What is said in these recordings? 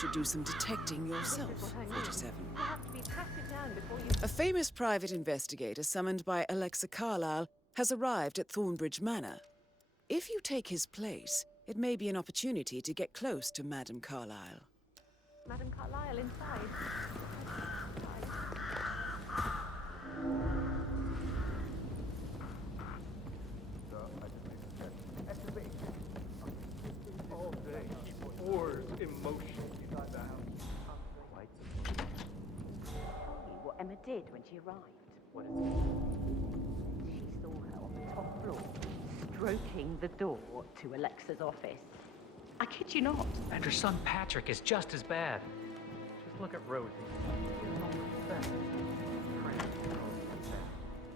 should do some detecting yourself, 47. A famous private investigator summoned by Alexa Carlisle has arrived at Thornbridge Manor. If you take his place, it may be an opportunity to get close to Madame Carlisle. Madame Carlisle inside. What Emma did when she arrived. What is it? She saw her on the top floor, stroking the door to Alexa's office. I kid you not. And her son Patrick is just as bad. Just look at Rosie.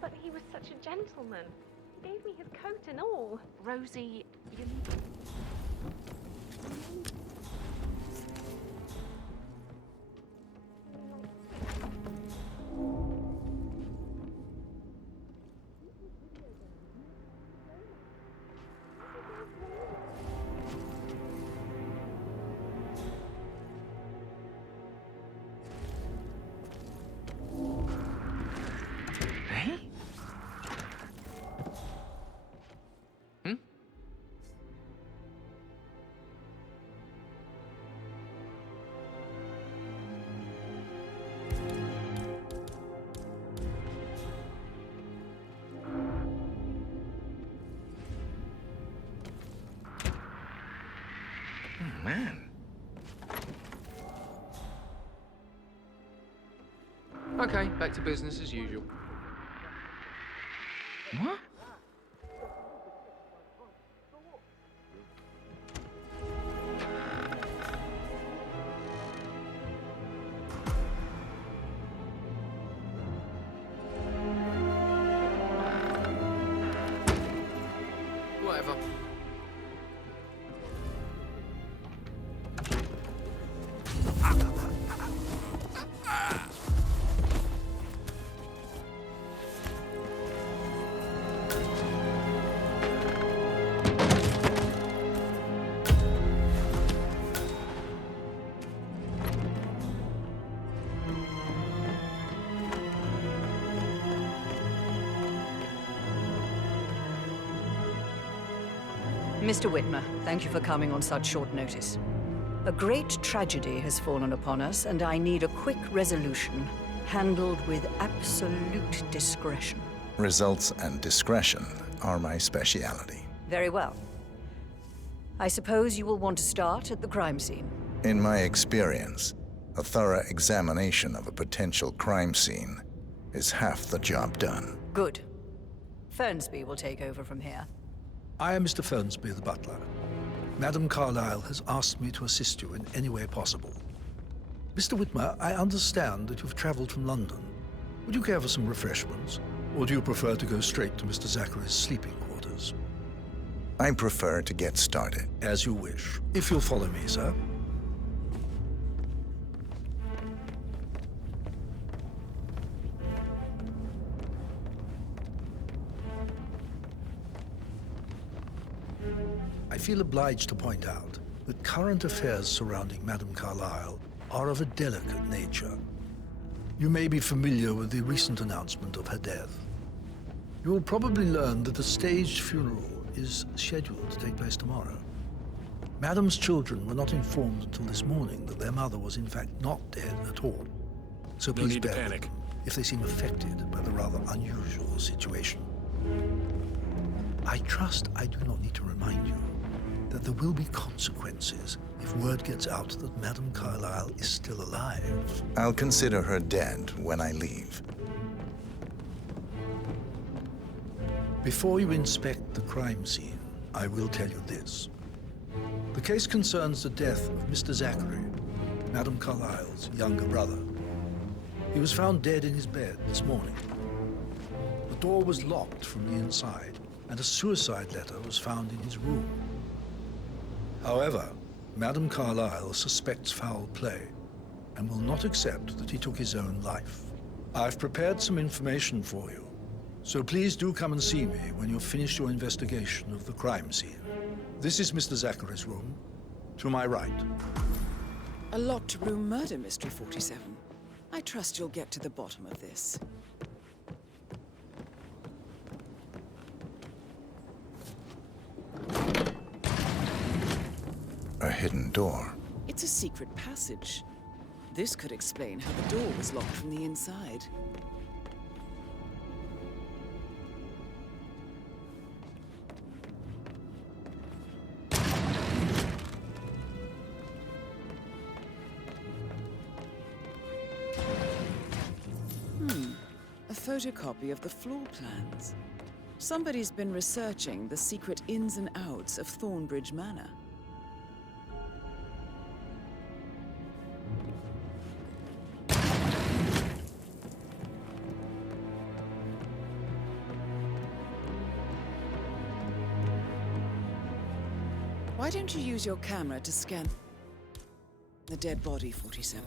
But he was such a gentleman. He gave me his coat and all. Rosie, you... Hey? Man. Okay, back to business as usual. What? Whatever. Mr. Whitmer, thank you for coming on such short notice. A great tragedy has fallen upon us, and I need a quick resolution, handled with absolute discretion. Results and discretion are my speciality. Very well. I suppose you will want to start at the crime scene. In my experience, a thorough examination of a potential crime scene is half the job done. Good. Fernsby will take over from here. I am Mr. Fernsby, the butler. Madame Carlisle has asked me to assist you in any way possible. Mr. Whitmer, I understand that you've traveled from London. Would you care for some refreshments? Or do you prefer to go straight to Mr. Zachary's sleeping quarters? I prefer to get started. As you wish. If you'll follow me, sir. I feel obliged to point out that current affairs surrounding Madame Carlisle are of a delicate nature. You may be familiar with the recent announcement of her death. You will probably learn that a staged funeral is scheduled to take place tomorrow. Madame's children were not informed until this morning that their mother was in fact not dead at all. So please bear with them if they seem affected by the rather unusual situation. I trust I do not need to remind you that there will be consequences if word gets out that Madame Carlisle is still alive. I'll consider her dead when I leave. Before you inspect the crime scene, I will tell you this. The case concerns the death of Mr. Zachary, Madame Carlisle's younger brother. He was found dead in his bed this morning. The door was locked from the inside, and a suicide letter was found in his room. However, Madame Carlisle suspects foul play and will not accept that he took his own life. I've prepared some information for you, so please do come and see me when you've finished your investigation of the crime scene. This is Mr. Zachary's room, to my right. A locked room murder mystery, 47. I trust you'll get to the bottom of this. A hidden door. It's a secret passage. This could explain how the door was locked from the inside. A photocopy of the floor plans. Somebody's been researching the secret ins and outs of Thornbridge Manor. Why don't you use your camera to scan the dead body, 47?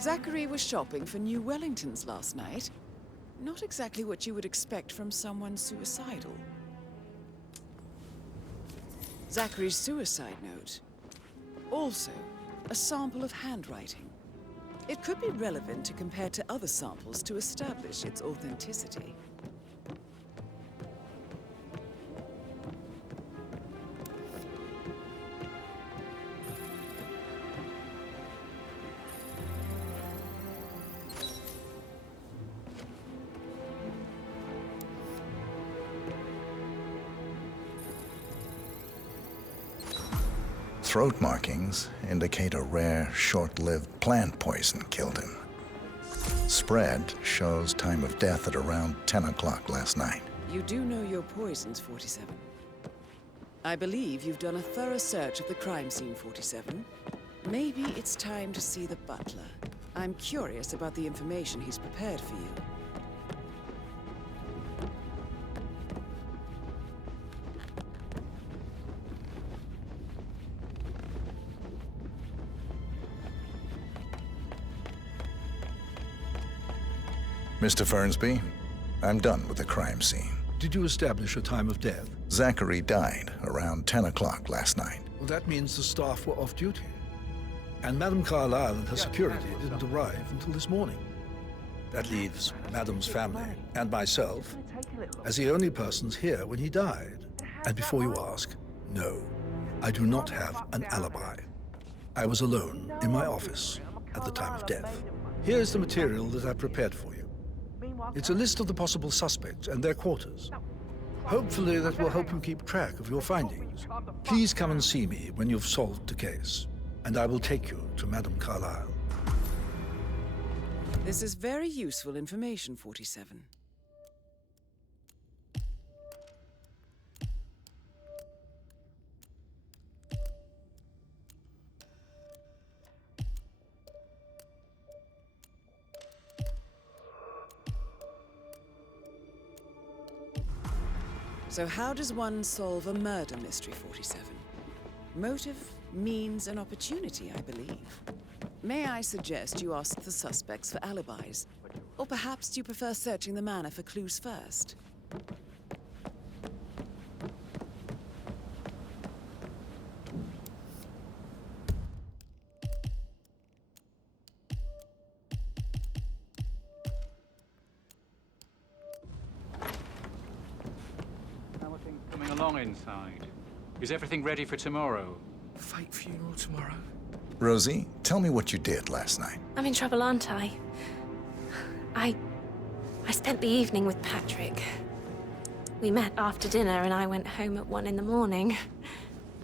Zachary was shopping for new Wellingtons last night. Not exactly what you would expect from someone suicidal. Zachary's suicide note. Also, a sample of handwriting. It could be relevant to compare to other samples to establish its authenticity. Throat markings indicate a rare, short-lived plant poison killed him. Spread shows time of death at around 10 o'clock last night. You do know your poisons, 47. I believe you've done a thorough search of the crime scene, 47. Maybe it's time to see the butler. I'm curious about the information he's prepared for you. Mr. Fernsby, I'm done with the crime scene. Did you establish a time of death? Zachary died around 10 o'clock last night. Well, that means the staff were off duty. And Madame Carlisle and her security didn't arrive until this morning. That leaves Madame's family and myself as the only persons here when he died. And before you ask, no, I do not have an alibi. I was alone in my office at the time of death. Here's the material that I prepared for you. It's a list of the possible suspects and their quarters. Hopefully that will help you keep track of your findings. Please come and see me when you've solved the case, and I will take you to Madame Carlisle. This is very useful information, 47. So how does one solve a murder mystery, 47? Motive, means, and opportunity, I believe. May I suggest you ask the suspects for alibis? Or perhaps do you prefer searching the manor for clues first? How are things coming along inside? Is everything ready for tomorrow? Fake funeral tomorrow. Rosie, tell me what you did last night. I'm in trouble, aren't I? I spent the evening with Patrick. We met after dinner and I went home at 1 in the morning.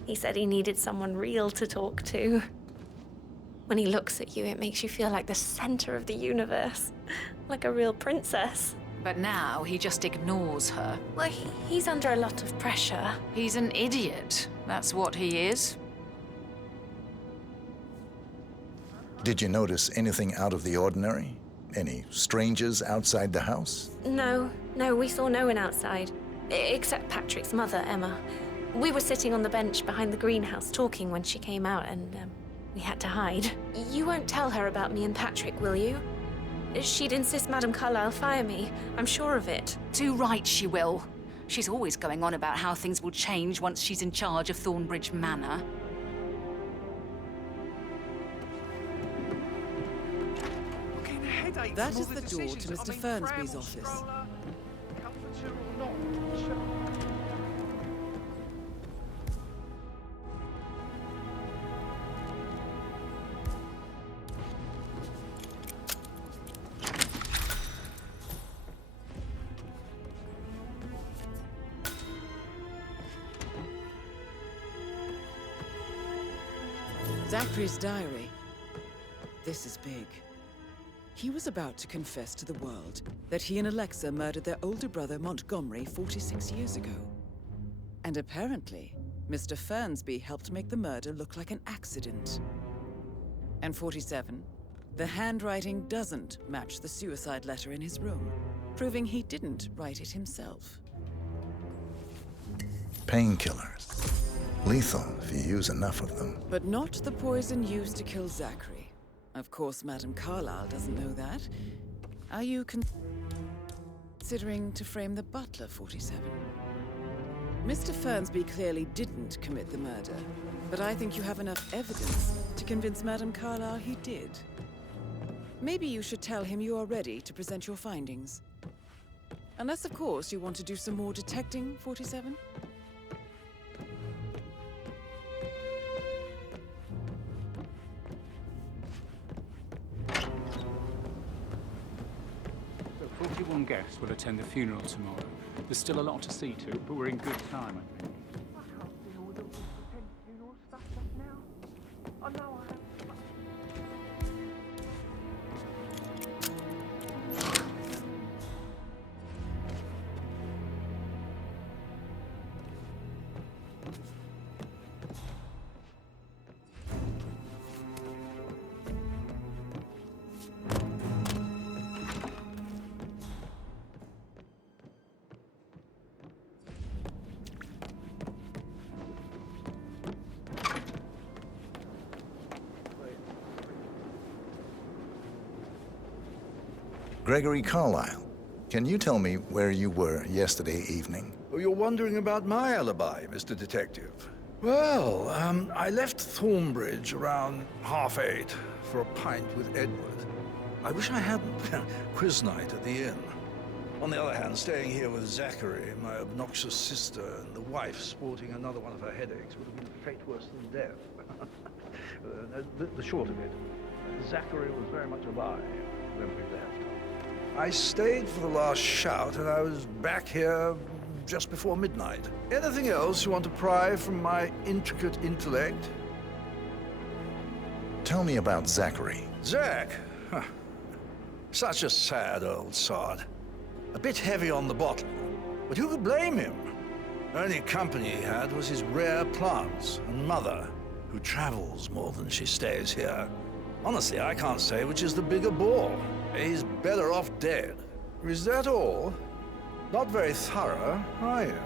He said he needed someone real to talk to. When he looks at you, it makes you feel like the center of the universe. Like a real princess. But now he just ignores her. Well, he's under a lot of pressure. He's an idiot. That's what he is. Did you notice anything out of the ordinary? Any strangers outside the house? No, No, we saw no one outside, except Patrick's mother, Emma. We were sitting on the bench behind the greenhouse talking when she came out, and we had to hide. You won't tell her about me and Patrick, will you? She'd insist Madame Carlisle fire me. I'm sure of it. Too right she will. She's always going on about how things will change once she's in charge of Thornbridge Manor. That is the door to Mr. Fernsby's office. Zachary's diary. This is big. He was about to confess to the world that he and Alexa murdered their older brother Montgomery 46 years ago. And apparently, Mr. Fernsby helped make the murder look like an accident. And 47, the handwriting doesn't match the suicide letter in his room, proving he didn't write it himself. Painkillers. Lethal if you use enough of them. But not the poison used to kill Zachary. Of course, Madame Carlisle doesn't know that. Are you considering to frame the butler, 47? Mr. Fernsby clearly didn't commit the murder, but I think you have enough evidence to convince Madame Carlisle he did. Maybe you should tell him you are ready to present your findings. Unless, of course, you want to do some more detecting, 47? So 41 guests will attend the funeral tomorrow. There's still a lot to see to, but we're in good time, I think. I can't do all the pretend funeral stuff just now. I know I have. Gregory Carlisle, can you tell me where you were yesterday evening? Oh, you're wondering about my alibi, Mr. Detective. Well, I left Thornbridge around 8:30 for a pint with Edward. I wish I hadn't. Quiz night at the inn. On the other hand, staying here with Zachary, my obnoxious sister, and the wife sporting another one of her headaches would have been a fate worse than death. The short of it, Zachary was very much alive when we left. I stayed for the last shout, and I was back here just before midnight. Anything else you want to pry from my intricate intellect? Tell me about Zachary. Zach? Huh. Such a sad old sod. A bit heavy on the bottle, but who could blame him? Only company he had was his rare plants and mother, who travels more than she stays here. Honestly, I can't say which is the bigger bore. He's better off dead. Is that all? Not very thorough, are you?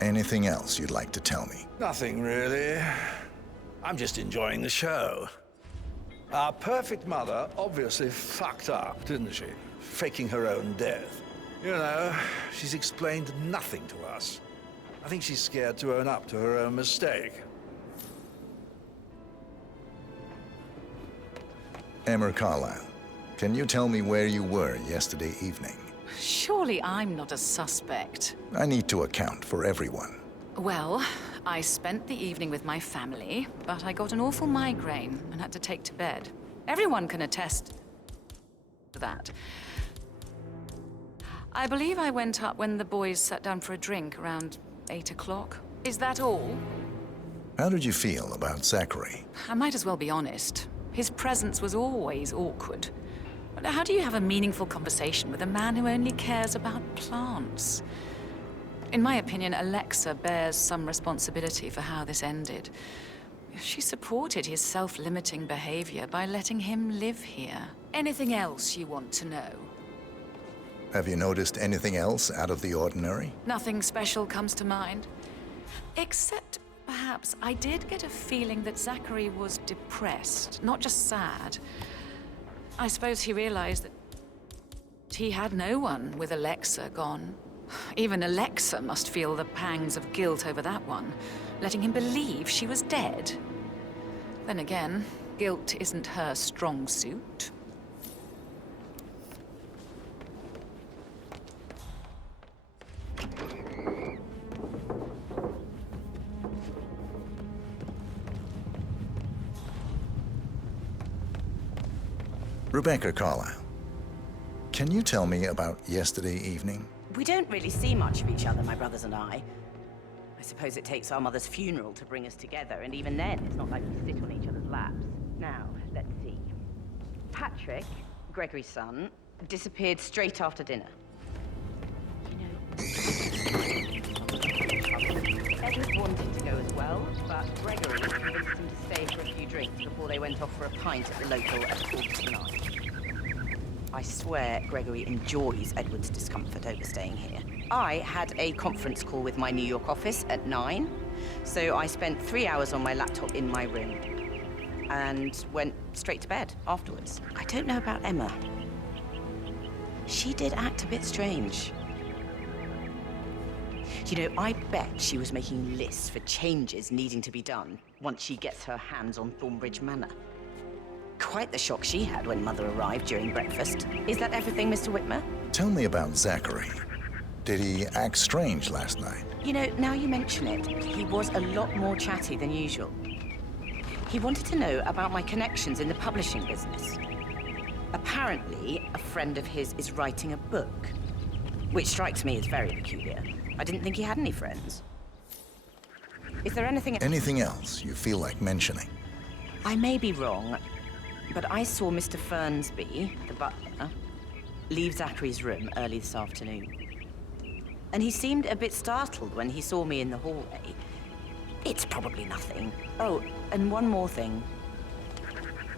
Anything else you'd like to tell me? Nothing, really. I'm just enjoying the show. Our perfect mother obviously fucked up, didn't she? Faking her own death. You know, she's explained nothing to us. I think she's scared to own up to her own mistake. Emma Carlisle, can you tell me where you were yesterday evening? Surely I'm not a suspect. I need to account for everyone. Well, I spent the evening with my family, but I got an awful migraine and had to take to bed. Everyone can attest to that. I believe I went up when the boys sat down for a drink around 8 o'clock. Is that all? How did you feel about Zachary? I might as well be honest. His presence was always awkward. But how do you have a meaningful conversation with a man who only cares about plants? In my opinion, Alexa bears some responsibility for how this ended. She supported his self-limiting behavior by letting him live here. Anything else you want to know? Have you noticed anything else out of the ordinary? Nothing special comes to mind. Except, perhaps, I did get a feeling that Zachary was depressed, not just sad. I suppose he realized that he had no one with Alexa gone. Even Alexa must feel the pangs of guilt over that one, letting him believe she was dead. Then again, guilt isn't her strong suit. Rebecca Carlisle, can you tell me about yesterday evening? We don't really see much of each other, my brothers and I. I suppose it takes our mother's funeral to bring us together, and even then, it's not like we sit on each other's laps. Now, let's see. Patrick, Gregory's son, disappeared straight after dinner. You know, Edward wanted to go as well, but Gregory convinced him to stay for a few drinks before they went off for a pint at the local at 9:15. I swear Gregory enjoys Edward's discomfort over staying here. I had a conference call with my New York office at 9, so I spent 3 hours on my laptop in my room and went straight to bed afterwards. I don't know about Emma. She did act a bit strange. You know, I bet she was making lists for changes needing to be done once she gets her hands on Thornbridge Manor. Quite the shock she had when Mother arrived during breakfast. Is that everything, Mr. Whitmer? Tell me about Zachary. Did he act strange last night? You know, now you mention it, he was a lot more chatty than usual. He wanted to know about my connections in the publishing business. Apparently, a friend of his is writing a book, which strikes me as very peculiar. I didn't think he had any friends. Is there anything... Anything else you feel like mentioning? I may be wrong, but I saw Mr. Fernsby, the butler, leave Zachary's room early this afternoon. And he seemed a bit startled when he saw me in the hallway. It's probably nothing. Oh, and one more thing.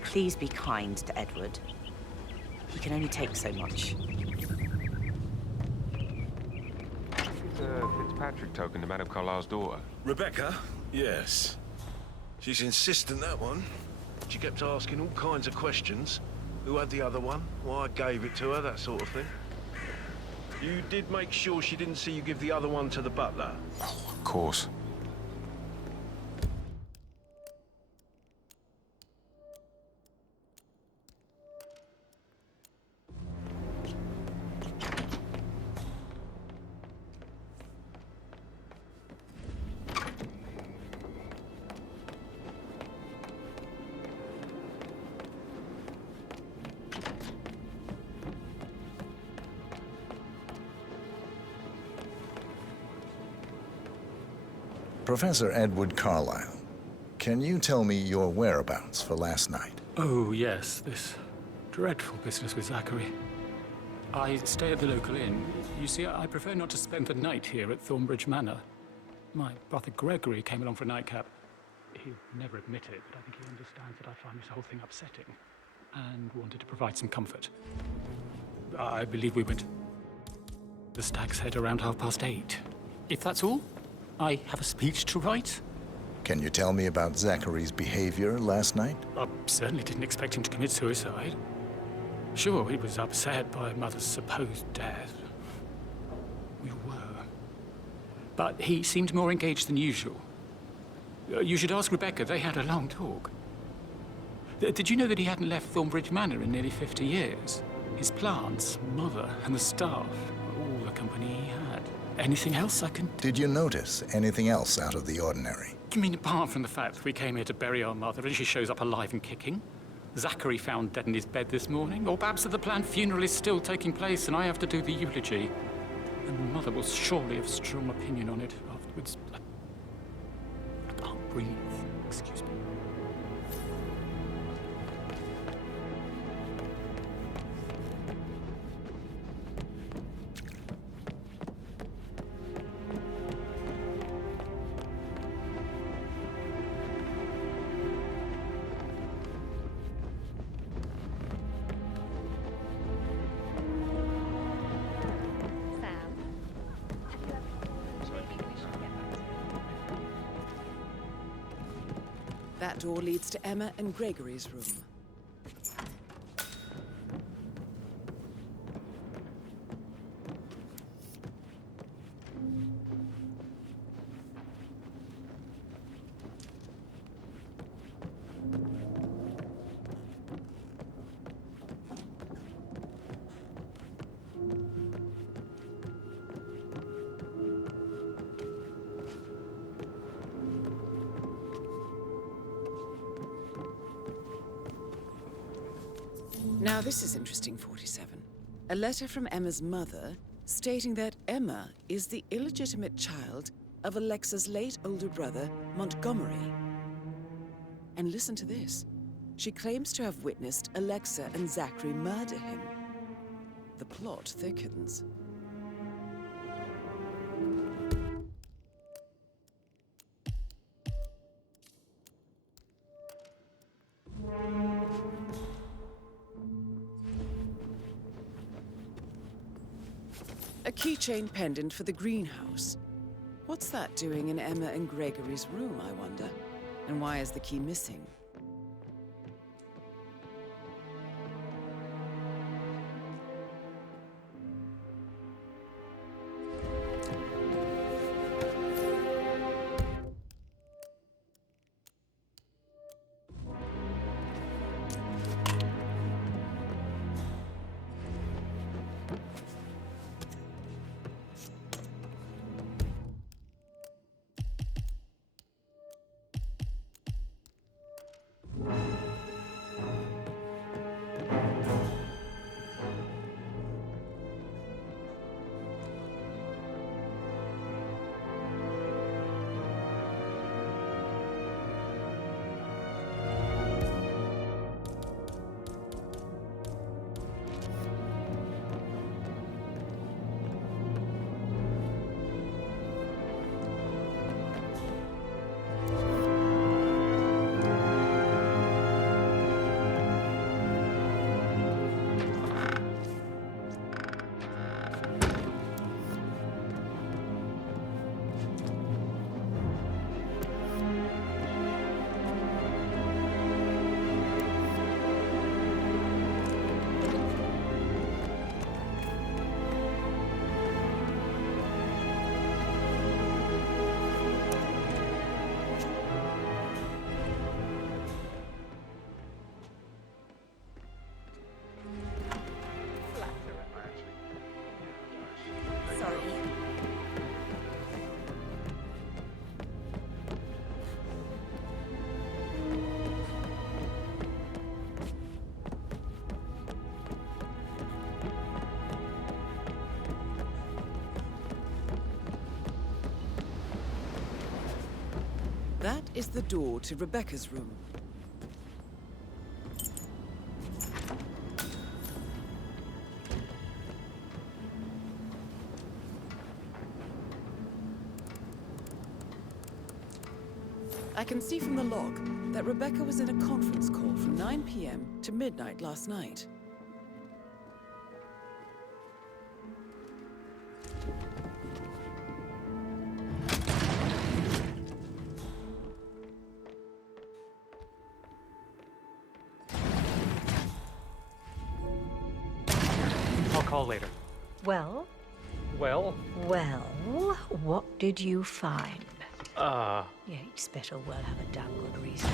Please be kind to Edward. He can only take so much. It's a Fitzpatrick token to Madame Carlisle's daughter. Rebecca? Yes. She's insistent, that one. She kept asking all kinds of questions. Who had the other one? Why I gave it to her, that sort of thing. You did make sure she didn't see you give the other one to the butler? Oh, of course. Professor Edward Carlisle, can you tell me your whereabouts for last night? Oh, yes, this dreadful business with Zachary. I stay at the local inn. You see, I prefer not to spend the night here at Thornbridge Manor. My brother Gregory came along for a nightcap. He'll never admit it, but I think he understands that I find this whole thing upsetting and wanted to provide some comfort. I believe we went to the Stag's Head around 8:30. If that's all, I have a speech to write. Can you tell me about Zachary's behavior last night? I certainly didn't expect him to commit suicide. Sure, he was upset by Mother's supposed death. We were. But he seemed more engaged than usual. You should ask Rebecca. They had a long talk. Did you know that he hadn't left Thornbridge Manor in nearly 50 years? His plants, Mother, and the staff, all the company he had. Anything else I can... Did you notice anything else out of the ordinary? You mean apart from the fact that we came here to bury our mother and she shows up alive and kicking? Zachary found dead in his bed this morning? Or perhaps that the planned funeral is still taking place and I have to do the eulogy? And Mother will surely have a strong opinion on it afterwards. I can't breathe. Excuse me. That door leads to Emma and Gregory's room. Now this is interesting, 47. A letter from Emma's mother stating that Emma is the illegitimate child of Alexa's late older brother, Montgomery. And listen to this. She claims to have witnessed Alexa and Zachary murder him. The plot thickens. A keychain pendant for the greenhouse. What's that doing in Emma and Gregory's room, I wonder? And why is the key missing? That is the door to Rebecca's room. I can see from the log that Rebecca was in a conference call from 9 p.m. to midnight last night. I'll call later. Well? Well? Well, what did you find? Uh... Yeah, it's better well have a damn good reason.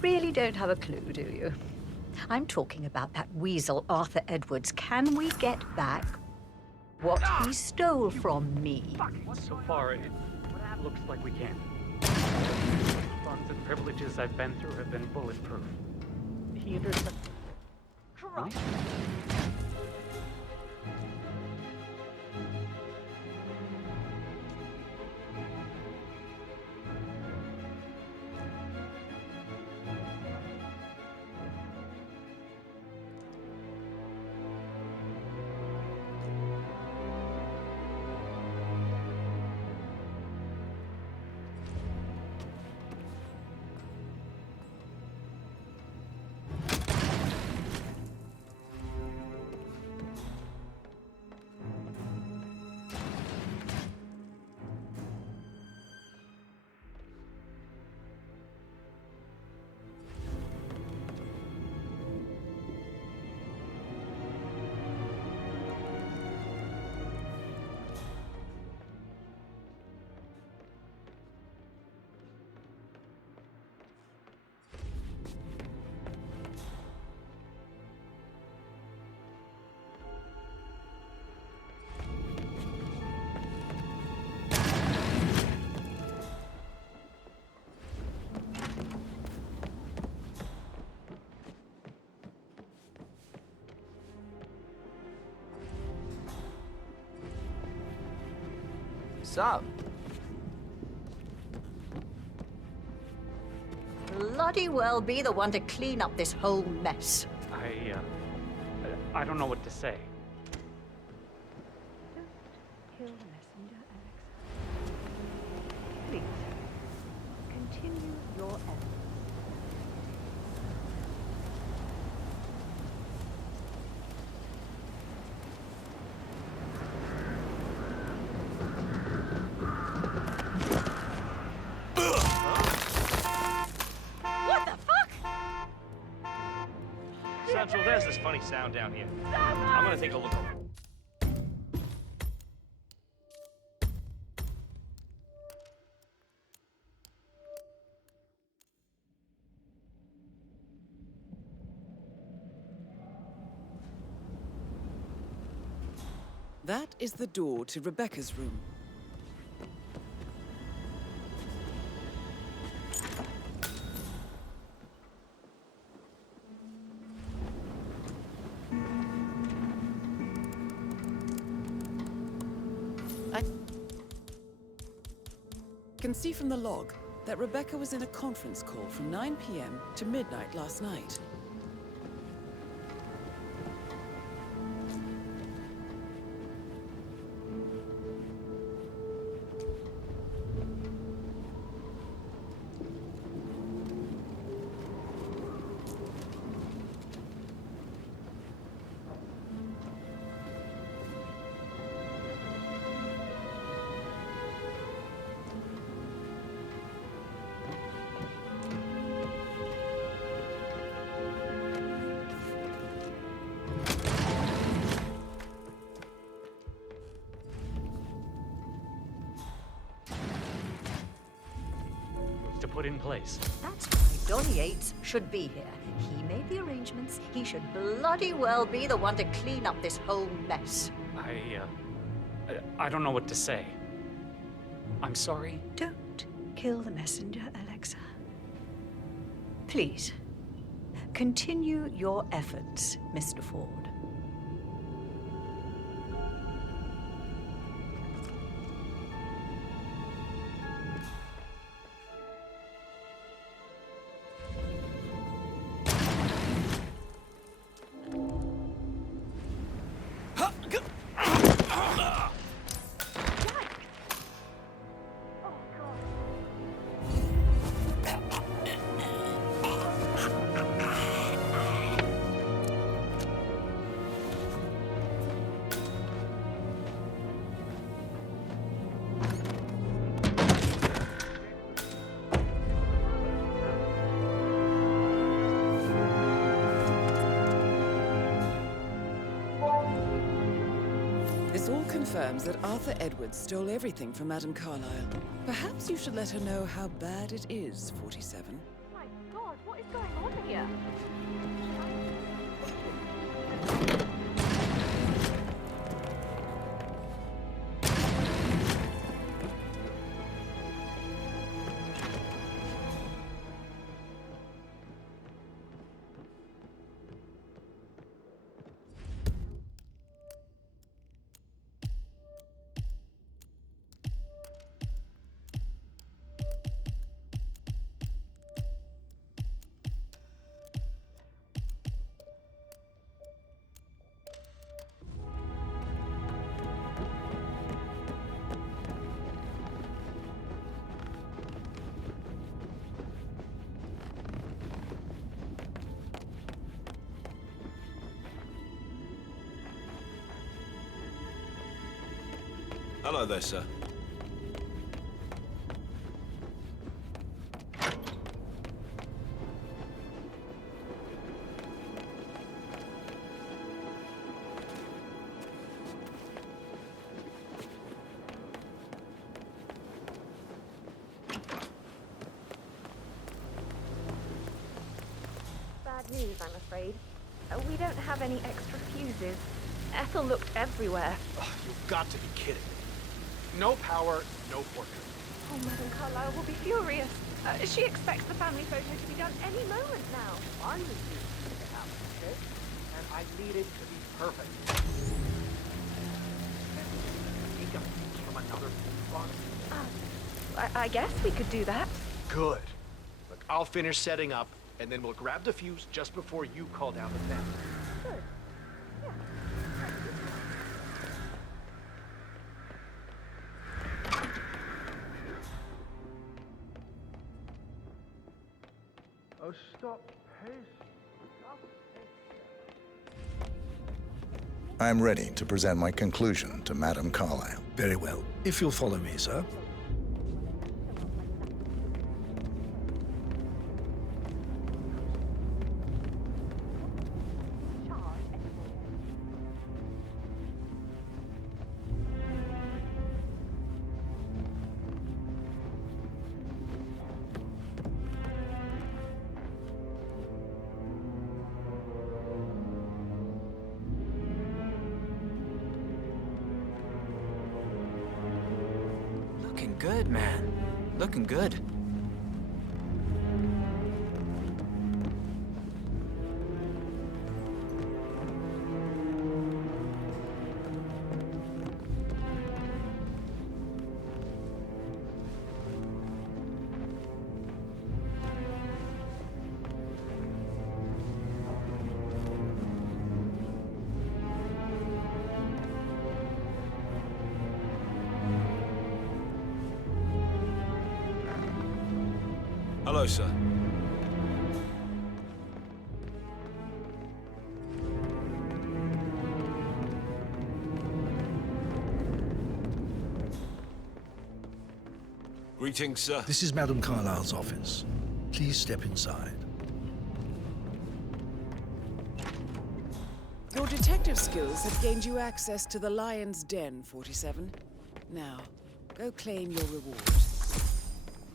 Really don't have a clue, do you? I'm talking about that weasel, Arthur Edwards. Can we get back what he stole from me? So far, it looks like we can. The funds and privileges I've been through have been bulletproof. He intercepted... Huh? What's up? Bloody well be the one to clean up this whole mess. I don't know what to say. Kill the messenger, Alexa. Please, continue your efforts. Central, there's this funny sound down here. I'm gonna take a look around. That is the door to Rebecca's room. I can see from the log that Rebecca was in a conference call from 9 p.m. to midnight last night. To put in place. That's why Donny Yates should be here. He made the arrangements. He should bloody well be the one to clean up this whole mess. I don't know what to say. I'm sorry. Don't kill the messenger, Alexa. Please, continue your efforts, Mr. Ford. This all confirms that Arthur Edwards stole everything from Madame Carlisle. Perhaps you should let her know how bad it is, 47. My God, what is going on here? Hello there, sir. Bad news, I'm afraid. We don't have any extra fuses. Ethel looked everywhere. You've got to be kidding me. No power, no portrait. Oh, Madame Carlisle will be furious. She expects the family photo to be done any moment now. I just need it to happen, okay? And I need it to be perfect. Take a piece from another I guess we could do that. Good. Look, I'll finish setting up, and then we'll grab the fuse just before you call down the fence. Good. Oh, stop, pace. I'm ready to present my conclusion to Madame Carlisle. Very well. If you'll follow me, sir. Looking good, man. Looking good. Hello, sir. Greetings, sir. This is Madame Carlisle's office. Please step inside. Your detective skills have gained you access to the Lion's Den, 47. Now, go claim your reward.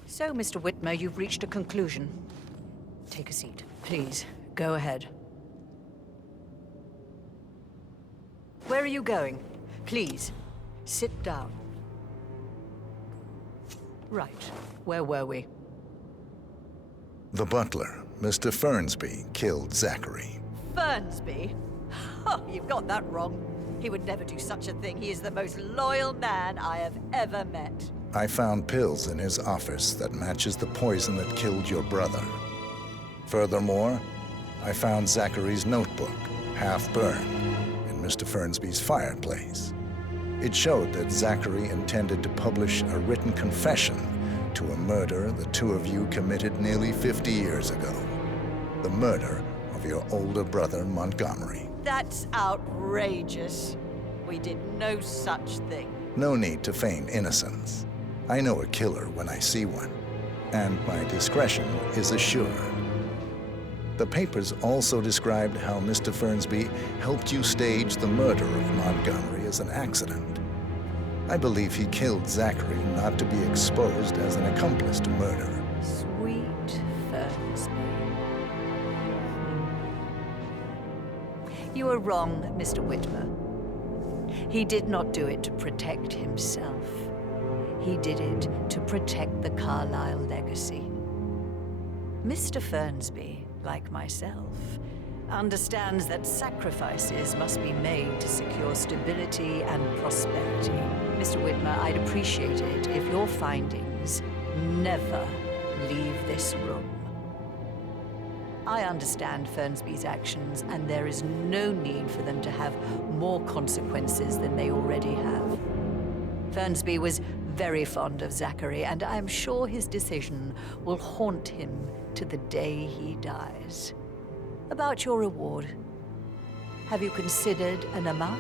So, Mr. Whitmer, you've reached a conclusion. Take a seat. Please, go ahead. Where are you going? Please, sit down. Right. Where were we? The butler, Mr. Fernsby, killed Zachary. Fernsby? Oh, you've got that wrong. He would never do such a thing. He is the most loyal man I have ever met. I found pills in his office that matches the poison that killed your brother. Furthermore, I found Zachary's notebook, half burned, in Mr. Fernsby's fireplace. It showed that Zachary intended to publish a written confession to a murder the two of you committed nearly 50 years ago. The murder of your older brother, Montgomery. That's outrageous. We did no such thing. No need to feign innocence. I know a killer when I see one, and my discretion is assured. The papers also described how Mr. Fernsby helped you stage the murder of Montgomery as an accident. I believe he killed Zachary not to be exposed as an accomplice to murder. Sweet Fernsby. You are wrong, Mr. Whitmer. He did not do it to protect himself. He did it to protect the Carlisle legacy. Mr. Fernsby, like myself, understands that sacrifices must be made to secure stability and prosperity. Mr. Whitmer, I'd appreciate it if your findings never leave this room. I understand Fernsby's actions, and there is no need for them to have more consequences than they already have. Fernsby was very fond of Zachary, and I'm sure his decision will haunt him to the day he dies. About your reward, have you considered an amount?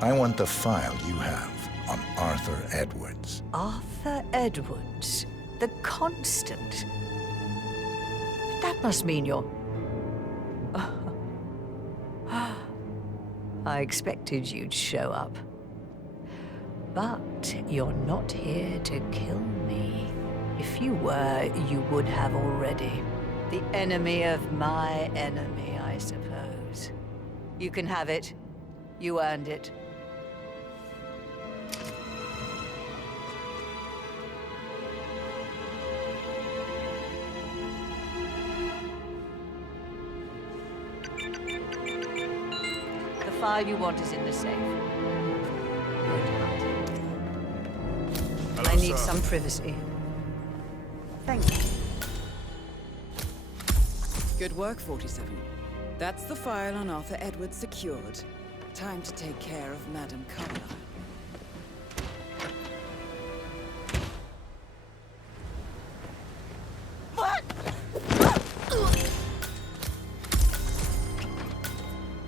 I want the file you have on Arthur Edwards. Arthur Edwards, the Constant. That must mean you're... I expected you'd show up. But you're not here to kill me. If you were, you would have already. The enemy of my enemy, I suppose. You can have it. You earned it. The file you want is in the safe. Good. I need some privacy. Thank you. Good work, 47. That's the file on Arthur Edwards secured. Time to take care of Madame Carlisle.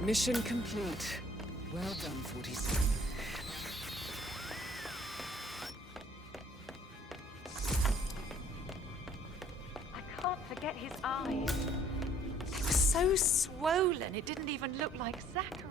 Mission complete. Well done, 47. I can't forget his eyes. They were so swollen, it didn't even look like Zachary.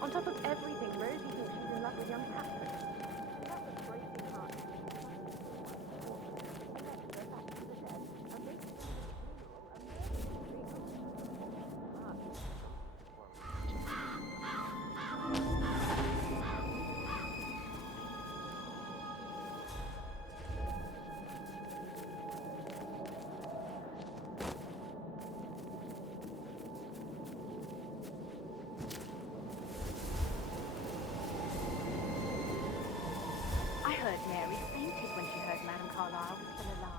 On top of everything, Rosie thinks she's in love with young Patrick. That was breaking heart. I heard Mary fainted when she heard Madame Carlisle was still alive.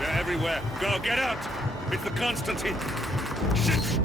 They're everywhere. Go, get out! It's the Constantine! Shit!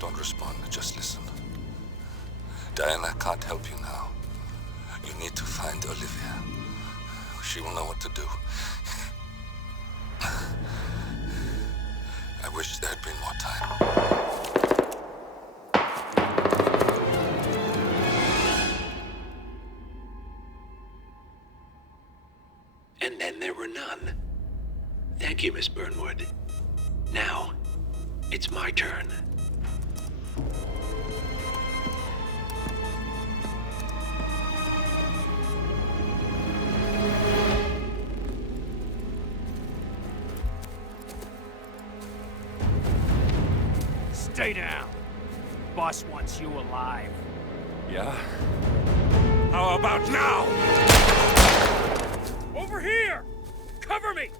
Don't respond, just listen. Diana can't help you now. You need to find Olivia. She will know what to do. I wish there had been more time. Thank you, Miss Burnwood. Now, it's my turn. Stay down. Boss wants you alive. Yeah? How about now? Over here! Cover me!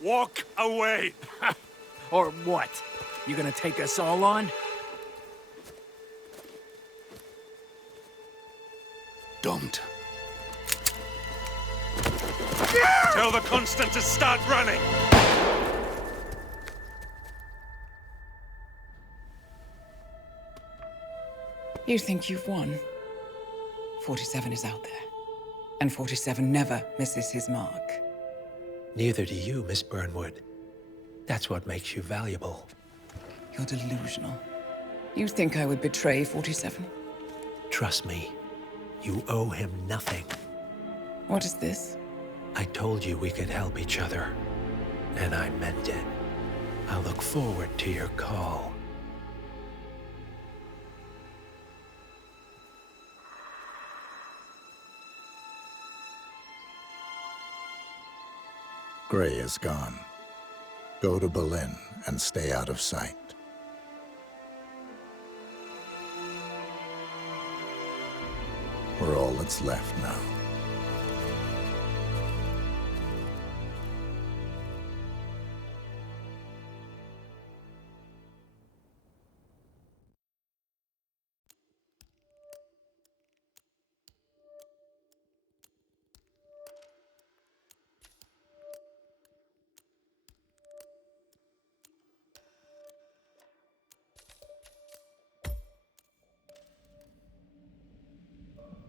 Walk away! Or what? You gonna take us all on? Don't. Tell the Constant to start running! You think you've won? 47 is out there. And 47 never misses his mark. Neither do you, Miss Burnwood. That's what makes you valuable. You're delusional. You think I would betray 47? Trust me, you owe him nothing. What is this? I told you we could help each other, and I meant it. I look forward to your call. Gray is gone. Go to Berlin and stay out of sight. We're all that's left now.